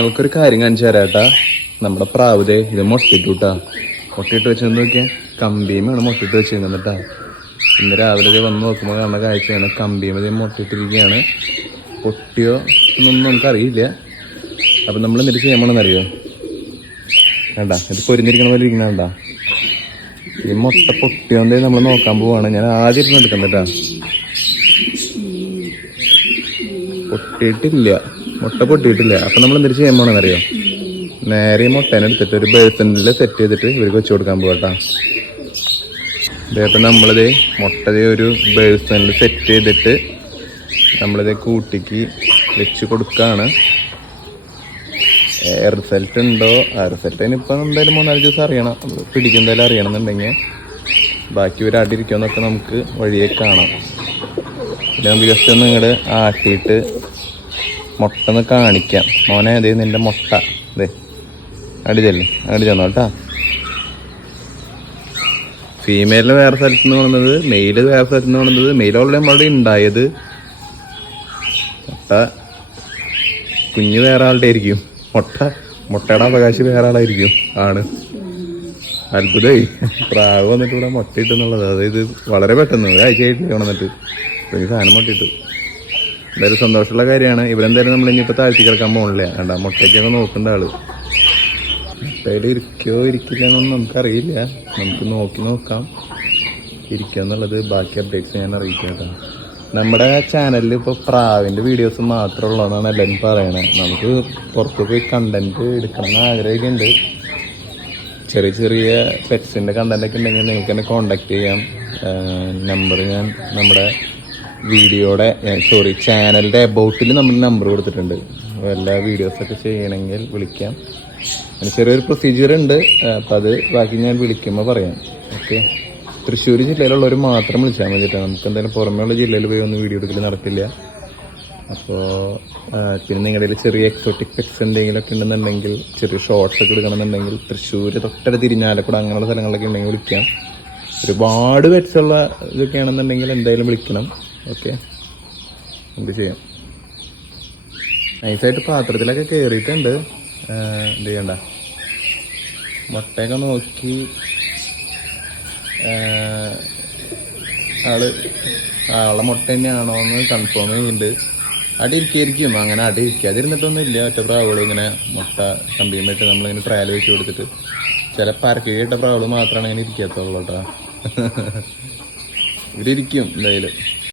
ഞങ്ങൾക്കൊരു കാര്യം കാണിച്ചു തരാട്ടാ. നമ്മുടെ പ്രാവുതേ ഇത് മുട്ടയിട്ടുട്ടാ. മുട്ടയിട്ട് വെച്ചെന്ന് നോക്കിയാൽ കമ്പിയുമാണ് മുട്ടയിട്ട് വെച്ചിരുന്നിട്ടാ. ഇന്ന് രാവിലെ വന്ന് നോക്കുമ്പോൾ കാണുന്ന കാഴ്ചയാണ്. കമ്പിയുമത് മുട്ടയിട്ടിരിക്കുകയാണ്. പൊട്ടിയോ എന്നൊന്നും നമുക്കറിയില്ല. അപ്പം നമ്മൾ എന്നിട്ട് ചെയ്യാൻ പോണെന്നറിയോ? വേണ്ട, ഇത് പൊരിഞ്ഞിരിക്കണ പോലെ ഇരിക്കണ വേണ്ട. ഈ മുട്ട പൊട്ടിയോന്നേ നമ്മൾ നോക്കാൻ പോവാണ്. ഞാൻ ആദ്യം ഇരുന്ന് എടുക്കണ്ടട്ടാ. പൊട്ടിയിട്ടില്ല, മുട്ട പൊട്ടിയിട്ടില്ല. അപ്പം നമ്മൾ എന്തിട്ട് ചെയ്യാൻ പോണെന്നറിയോ? നേരെ മുട്ടേനെ എടുത്തിട്ട് ഒരു ബേസനിൽ സെറ്റ് ചെയ്തിട്ട് ഇവർക്ക് വെച്ച് കൊടുക്കാൻ പോകട്ടാ. ഇതേപ്പം നമ്മളിത് മുട്ടത് ഒരു ബേസനിൽ സെറ്റ് ചെയ്തിട്ട് നമ്മളിത് കൂട്ടിക്ക് വെച്ച് കൊടുക്കുകയാണ്. റിസൾട്ട് ഉണ്ടോ? ആ റിസൾട്ടിന് ഇപ്പം എന്തായാലും 3-4 ദിവസം അറിയണം. പിടിക്കുന്നതായാലും അറിയണമെന്നുണ്ടെങ്കിൽ ബാക്കി ഒരു ആട്ടിരിക്കുമെന്നൊക്കെ നമുക്ക് വഴിയെ കാണാം. പിന്നെ നമുക്ക് ജസ്റ്റ് ഒന്ന് ഇങ്ങോട്ട് ആട്ടിയിട്ട് മുട്ട ഒന്ന് കാണിക്കാം. മോനെ അതേ നിൻ്റെ മുട്ട അതെ അടിച്ചല്ലേ, അടിച്ചെന്നോ കേട്ടാ. ഫീമെയിലിന് വേറെ സ്ഥലത്ത് നിന്ന് കൊണ്ടുവന്നത്, മെയില് വേറെ സ്ഥലത്ത് നിന്ന് കൊണ്ടുവന്നത്. മെയിൽ ഓൾറെഡി നമ്മളുടെ ഉണ്ടായത്. മുട്ട കുഞ്ഞ് വേറെ ആളുടെ ആയിരിക്കും. മുട്ടയുടെ അവകാശം വേറെ ആളായിരിക്കും. ആണ് അത്ഭുതമായി. പ്രാവ് വന്നിട്ട് ഇവിടെ മുട്ടയിട്ടുന്നുള്ളത്. അതായത് വളരെ പെട്ടെന്ന് ഒരാഴ്ചയായിട്ടില്ല വന്നിട്ട് എനിക്ക് സാധനം മുട്ടയിട്ടു. എന്തായാലും സന്തോഷമുള്ള കാര്യമാണ്. ഇവരെന്തായാലും നമ്മൾ ഇനിയിപ്പോൾ താഴ്ത്തി കിടക്കാൻ പോകണില്ല. വേണ്ട, മുട്ടയ്ക്കൊക്കെ നോക്കേണ്ട ആള്. മുട്ടയിൽ ഇരിക്കോ ഇരിക്കില്ല എന്നൊന്നും നമുക്കറിയില്ല. നമുക്ക് നോക്കാം ഇരിക്കുക എന്നുള്ളത്. ബാക്കി അപ്ഡേറ്റ്സ് ഞാൻ അറിയിക്കാം കേട്ടോ. നമ്മുടെ ചാനലിൽ ഇപ്പോൾ പ്രാവിൻ്റെ വീഡിയോസ് മാത്രമുള്ളതെന്നാണ് എല്ലാവരും പറയണത്. നമുക്ക് പുറത്ത് പോയി കണ്ടന്റ് എടുക്കണമെന്ന് ആഗ്രഹമൊക്കെ ഉണ്ട്. ചെറിയ ചെറിയ പെറ്റ്സിൻ്റെ കണ്ടൻ്റൊക്കെ ഉണ്ടെങ്കിൽ നിങ്ങൾക്ക് എന്നെ കോണ്ടാക്ട് ചെയ്യാം. നമ്പർ ഞാൻ നമ്മുടെ വീഡിയോയുടെ ചാനലിൻ്റെ അബൌട്ടിൽ നമ്മൾ നമ്പർ കൊടുത്തിട്ടുണ്ട്. എല്ലാ വീഡിയോസൊക്കെ ചെയ്യണമെങ്കിൽ വിളിക്കാം. അതിന് ചെറിയൊരു പ്രൊസീജിയർ ഉണ്ട്. അപ്പം അത് ബാക്കി ഞാൻ വിളിക്കുമ്പോൾ പറയാം. ഓക്കെ. തൃശ്ശൂർ ജില്ലയിലുള്ളവർ മാത്രം വിളിച്ചാൽ മതിയിട്ടാണ്. നമുക്ക് എന്തായാലും പുറമേയുള്ള ജില്ലയിൽ പോയി ഒന്നും വീഡിയോ എടുക്കൽ നടക്കില്ല. അപ്പോൾ പിന്നെ നിങ്ങളുടെ ചെറിയ എക്സോട്ടിക് പെറ്റ്സ് എന്തെങ്കിലുമൊക്കെ ഉണ്ടെന്നുണ്ടെങ്കിൽ, ചെറിയ ഷോർട്സ് ഒക്കെ എടുക്കണമെന്നുണ്ടെങ്കിൽ തൃശ്ശൂർ തൊട്ടടുത്ത് ഇരിഞ്ഞാലക്കുട അങ്ങനെയുള്ള സ്ഥലങ്ങളിലൊക്കെ ഉണ്ടെങ്കിൽ വിളിക്കാം. ഒരുപാട് പെറ്റ്സുള്ള ഇതൊക്കെ ആണെന്നുണ്ടെങ്കിൽ എന്തായാലും വിളിക്കണം. ഓക്കെ, എന്ത് ചെയ്യാം. നൈസായിട്ട് പാത്രത്തിലൊക്കെ കയറിയിട്ടുണ്ട്. എന്ത് ചെയ്യണ്ട, മുട്ടയൊക്കെ നോക്കി ആളെ മുട്ട തന്നെയാണോ എന്ന് കൺഫേം ചെയ്യുന്നുണ്ട്. അടി ഇരിക്കായിരിക്കും. അങ്ങനെ അടി ഇരിക്കാതിരുന്നിട്ടൊന്നും ഇല്ല. ഒറ്റ പ്രാവുകൾ ഇങ്ങനെ മുട്ട കമ്പിയുമായിട്ട് നമ്മളിങ്ങനെ ട്രയൽ വെച്ച് കൊടുത്തിട്ട് ചിലപ്പോൾ അരക്കി കേട്ട പ്രാവുകൾ മാത്രമാണ് ഇങ്ങനെ ഇരിക്കാത്തുള്ളൂ കേട്ടോ. ഇവിടെ ഇരിക്കും എന്തായാലും.